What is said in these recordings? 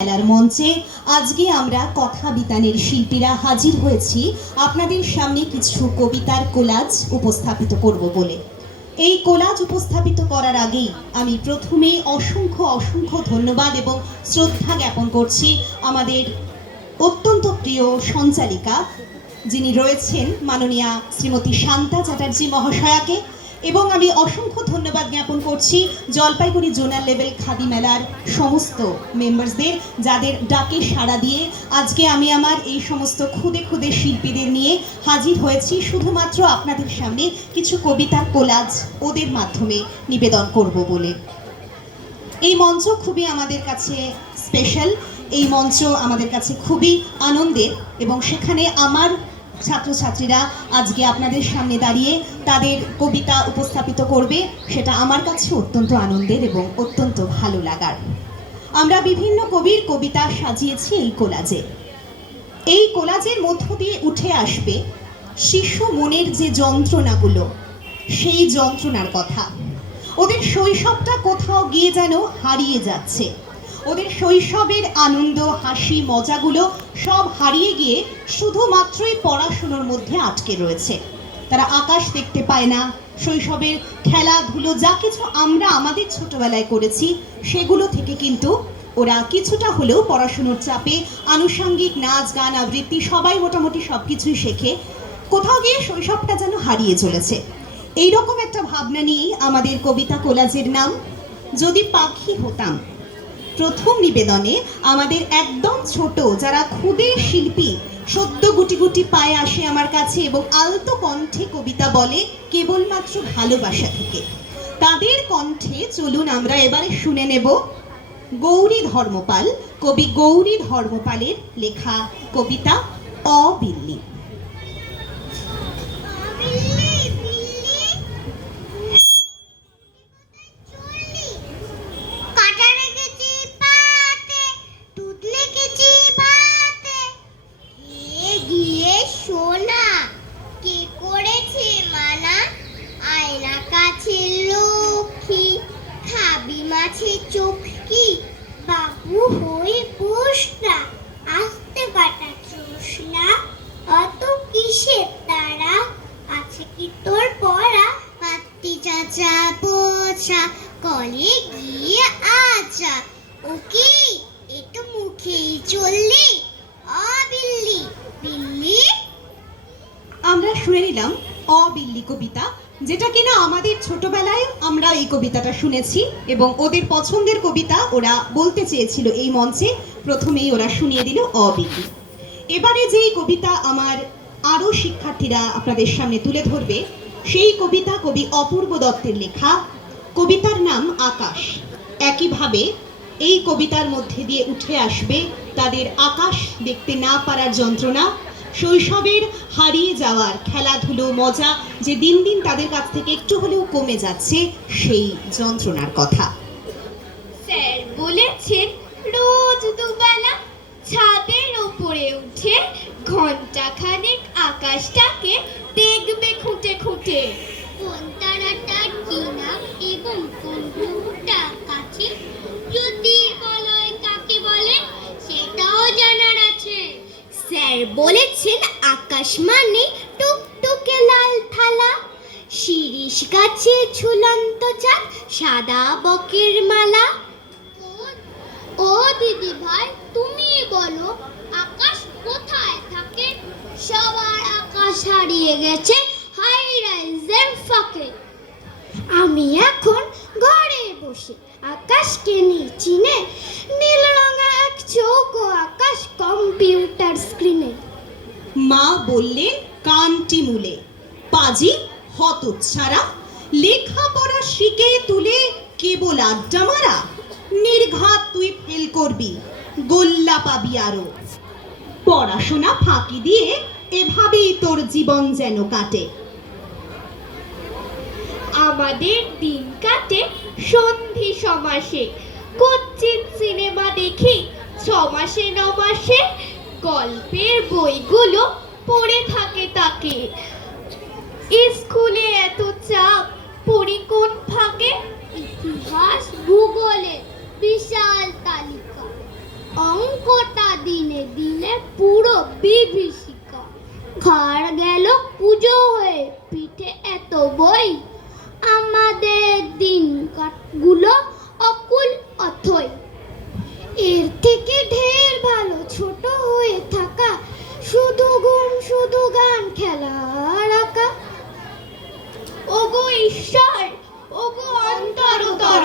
মেলার মঞ্চে আজকে আমরা কথা বিতানের শিল্পীরা হাজির হয়েছি আপনাদের সামনে কিছু কবিতার কোলাজ উপস্থাপিত করব বলে। এই কোলাজ উপস্থাপিত করার আগেই আমি প্রথমে অসংখ্য ধন্যবাদ এবং শ্রদ্ধা জ্ঞাপন করছি আমাদের অত্যন্ত প্রিয় সঞ্চালিকা যিনি রয়েছেন মাননীয়া শ্রীমতী শান্তা চ্যাটার্জি মহাশয়াকে, এবং আমি অসংখ্য ধন্যবাদ জ্ঞাপন করছি জলপাইগুড়ি জোনাল লেভেল খাদি মেলার সমস্ত মেম্বার্সদের, যাদের ডাকে সাড়া দিয়ে আজকে আমি আমার এই সমস্ত খুদে শিল্পীদের নিয়ে হাজির হয়েছি শুধুমাত্র আপনাদের সামনে কিছু কবিতার কোলাজ ওদের মাধ্যমে নিবেদন করব বলে। এই মঞ্চ খুবই আমাদের কাছে স্পেশাল, এই মঞ্চ আমাদের কাছে খুবই আনন্দের, এবং সেখানে আমার ছাত্রছাত্রীরা আজকে আপনাদের সামনে দাঁড়িয়ে তাদের কবিতা উপস্থাপিত করবে, সেটা আমার কাছে অত্যন্ত আনন্দের এবং অত্যন্ত ভালো লাগার। আমরা বিভিন্ন কবির কবিতা সাজিয়েছি এই কোলাজে। এই কোলাজের মধ্য দিয়ে উঠে আসবে শিশু মনের যে যন্ত্রণাগুলো, সেই যন্ত্রণার কথা। ওদের শৈশবটা কোথাও গিয়ে যেন হারিয়ে যাচ্ছে, ওদের শৈশবের আনন্দ হাসি মজাগুলো সব হারিয়ে গিয়ে শুধুমাত্রই পড়াশুনোর মধ্যে আটকে রয়েছে। তারা আকাশ দেখতে পায় না, শৈশবের খেলাধুলো যা কিছু আমরা আমাদের ছোটবেলায় করেছি সেগুলো থেকে কিন্তু ওরা কিছুটা হলেও পড়াশুনোর চাপে আনুষঙ্গিক নাচ গান আবৃত্তি সবাই মোটামুটি সব কিছুই শেখে, কোথাও গিয়ে শৈশবটা যেন হারিয়ে চলেছে। এইরকম একটা ভাবনা নিয়েই আমাদের কবিতা কোলাজের নাম যদি পাখি হতাম। প্রথম নিবেদনে আমাদের একদম ছোট যারা ক্ষুদে শিল্পী সদ্য গুটি পায়ে আসে আমার কাছে এবং আলতো কণ্ঠে কবিতা বলে কেবলমাত্র ভালোবাসা থেকে, তাদের কণ্ঠে চলুন আমরা এবারে শুনে নেব গৌরী ধর্মপাল, কবি গৌরী ধর্মপালের লেখা কবিতা অবিল্লি। চোখকি বাবু হয়ে বসনা আসতে কাটা তৃষ্ণা অত কিসের তারা আছে কি তোর পড়া পাত্তি চাচা পোছা কলে গিয়ে আচা ওকে এটা মুখেই চললি অবিল্লি বিল্লি। আমরা শুনে নিলাম অবিল্লি কবিতা, যেটা কিনা আমাদের ছোটবেলায় আমরা এই কবিতাটা শুনেছি এবং ওদের পছন্দের কবিতা ওরা বলতে চেয়েছিল এই মঞ্চে, প্রথমেই ওরা শুনিয়ে দিল অবিল্লি। এবারে যেই কবিতা আমার আরও শিক্ষার্থীরা আপনাদের সামনে তুলে ধরবে সেই কবিতা কবি অপূর্ব দত্তের লেখা, কবিতার নাম আকাশ। একইভাবে এই কবিতার মধ্যে দিয়ে উঠে আসবে তাদের আকাশ দেখতে না পারার যন্ত্রণা, শৈশবের হারিয়ে যাওয়ার খেলাধুলো মজা যে দিন দিন তাদের কাছ থেকে একটু হলেও কমে যাচ্ছে সেই যন্ত্রণার কথা। স্যার বলেছেন রোজ দুবেলা ছাদের উপরে উঠে ঘন্টাখানেক আকাশটাকে দেখবে খুঁটে খুঁটে। কোন তারাটার কি নাম এবং কোন গ্রহটা কাছে জ্যোতির্বলয় কাকে বলে সেটাও জানার আছে। স্যার বলেছেন আকাশ মানে টুকটুকে লাল থালা, শিরিষ গাছে ঝুলন্ত চাঁদ, সাদা বকের মালা। ও দিদি ভাই তুমি বলো আকাশ কোথায় থাকে? সবার আকাশ হারিয়ে গেছে হাই রাইজের ফাঁকে। আমি এখন ঘরে বসে আকাশকে চিনে, নীল রঙা এক চৌকো আকাশ কম্পিউটার স্ক্রিনে। মা বললেন কানটি মুলে পাজি হতচ্ছাড়া, লেখাপড়া শিখে তুলে কেবল আড্ডা মারা, নির্ঘাত তুই ফেল করবি গোল্লা পাবি আরো, পড়াশোনা ফাঁকি দিয়ে এভাবেই তোর জীবন যেন কাটে। আমাদের দিন কাটে সন্ধি সমাসে, কোচিন সিনেমা দেখি 6 মাসে 9 মাসে, গল্পের বইগুলো পড়ে থাকে তাকে। স্কুলে এত চাপ পড়ি কোন ফাঁকে, ইতিহাস ভূগোলে বিশাল তালিকা, গোটা দিনে দিনে পুরো বিভীষিকা। ঘর গেল পুজো হয়ে, পিঠে এত বই, আমাদের দিন কাটগুলো অকুল অথই। এর থেকে ঢের ভালো ছোট হয়ে থাকা, শুধু গুণ শুধু গান খেলা আর আঁকা। ওগো ঈশ্বর, ওগো অন্তরতর,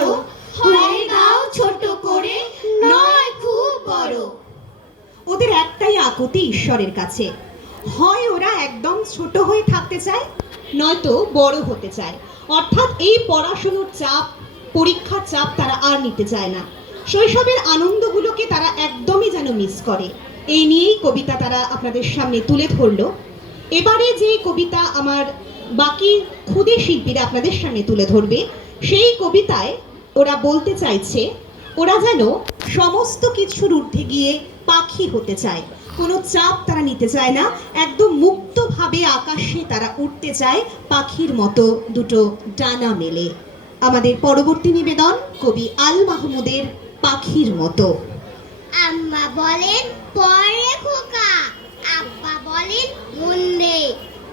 হয়ে দাও ছোট করে, নয় খুব বড়। ওদের একটাই আকুতি ঈশ্বরের কাছে, হয় ওরা একদম ছোট হয়ে থাকতে চায়, নয়তো বড় হতে চায়। অর্থাৎ এই পড়াশোনার চাপ, পরীক্ষার চাপ তারা আর নিতে চায় না। শৈশবের আনন্দগুলোকে তারা একদমই যেন মিস করে। এই নিয়েই কবিতা তারা আপনাদের সামনে তুলে ধরলো। এবারে যে কবিতা আমার বাকি ক্ষুদে শিল্পীরা আপনাদের সামনে তুলে ধরবে, সেই কবিতায় ওরা বলতে চাইছে ওরা যেন সমস্ত কিছুর ঊর্ধ্বে গিয়ে পাখি হতে চায়। কোনো চাপ তারা নিতে চায় না, একদম মুক্তভাবে আকাশে তারা উঠতে চায়, পাখির মতো দুটো ডানা মেলে। আমাদের পরবর্তী নিবেদন কবি আল মাহমুদের পাখির মতো। আম্মা বলেন পরে খোকা, আব্বা বলেন মন রে,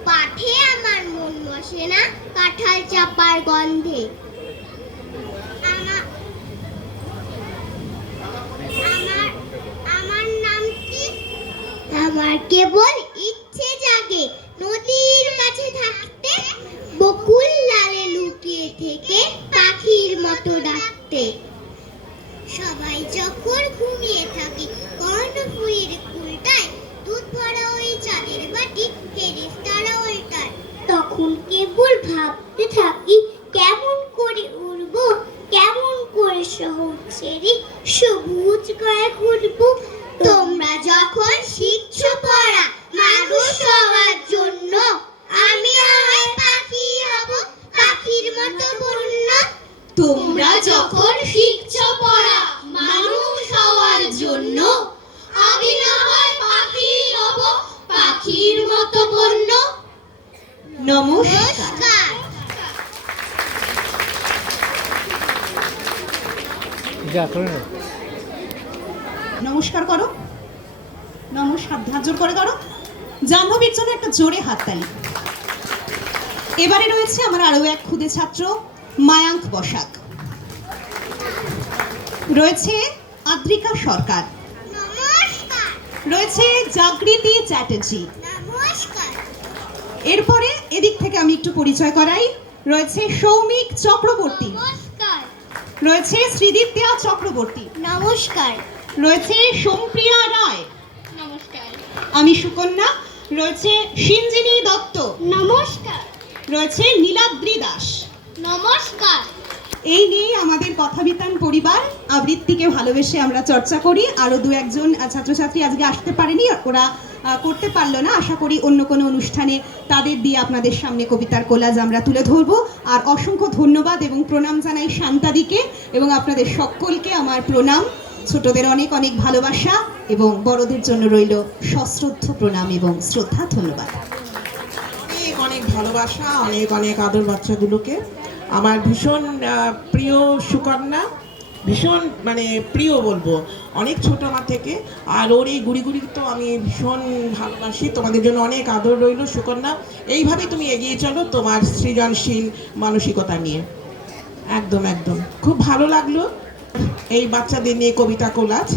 পাঠে আমার মন বসে না কাঁঠাল চাপার গন্ধে। আমার নাম কি? আমার কেবল ইচ্ছে জাগে নদীর কাছে থাকতে, বকুল লালে লুকিয়ে থেকে পাখির মতো ডাকতে। সবাই যখন ঘুমিয়ে থাকে কর্ণফুলীর কুলটায়, দুধ ভরা ওই চাঁদের বাটি ফেরেশতারা উল্টায়, তখন কেবল ভাবতে থাকি কেমন করে উড়ব, কেমন করে শহর ছেড়ে সবুজ গায়ে ঘুরবো। তোমরা যখন শিখছো পড়া মানুষ হওয়ার জন্য, আমি হয় পাখি হব পাখির মতো বন্য। তোমরা যখন শিখছো পড়া মানুষ হওয়ার জন্য, আমি না হয় পাখি হব পাখির মতো বন্য। নমস্কার। নমস্কার করো, নমস্কার, হাত জোর করে করো। জাহ্নবীর জন্য একটা জোরে হাততালি। এবারে রয়েছে আমার আরো এক ক্ষুদে ছাত্র মায়াঙ্ক বসাক, রয়েছে আদ্রিকা সরকার, নমস্কার। রয়েছে জাগৃতি চ্যাটার্জি। নমস্কার। এরপরে এদিক থেকে আমি একটু পরিচয় করাই, রয়েছে সৌমিক চক্রবর্তী, নমস্কার। রয়েছে শ্রীদীপ্তিয়া চক্রবর্তী, নমস্কার। রয়েছে সোমপ্রিয়া রায়, নমস্কার। আমি সুকন্যা, রয়েছে সিঞ্জিনী দত্ত, নমস্কার। রয়েছে নীলাদ্রি দাস। নমস্কার। এই নিয়েই আমাদের কথাবিতান পরিবার আবৃত্তিকে ভালোবেসে আমরা চর্চা করি। আরো দু একজন ছাত্রছাত্রী আজকে আসতে পারেনি, ওরা করতে পারলো না। আশা করি অন্য কোনো অনুষ্ঠানে তাদের দিয়ে আপনাদের সামনে কবিতার কোলাজ আমরা তুলে ধরবো। আর অসংখ্য ধন্যবাদ এবং প্রণাম জানাই শান্তাদিকে এবং আপনাদের সকলকে আমার প্রণাম। ছোটদের অনেক অনেক ভালোবাসা এবং বড়দের জন্য রইল সশ্রদ্ধ প্রণাম এবং শ্রদ্ধা। ধন্যবাদ। অনেক অনেক ভালোবাসা, অনেক অনেক আদর বাচ্চাগুলোকে। আমার ভীষণ প্রিয় সুকন্যা, ভীষণ মানে প্রিয় বলবো, অনেক ছোট আমার থেকে। আর ওর এই গুড়ি গুড়ি তো আমি ভীষণ ভালোবাসি। তোমাদের জন্য অনেক আদর রইল সুকন্যা। এইভাবেই তুমি এগিয়ে চলো তোমার সৃজনশীল মানসিকতা নিয়ে। একদম একদম খুব ভালো লাগলো এই বাচ্চাদের নিয়ে কবিতা কোলাজ।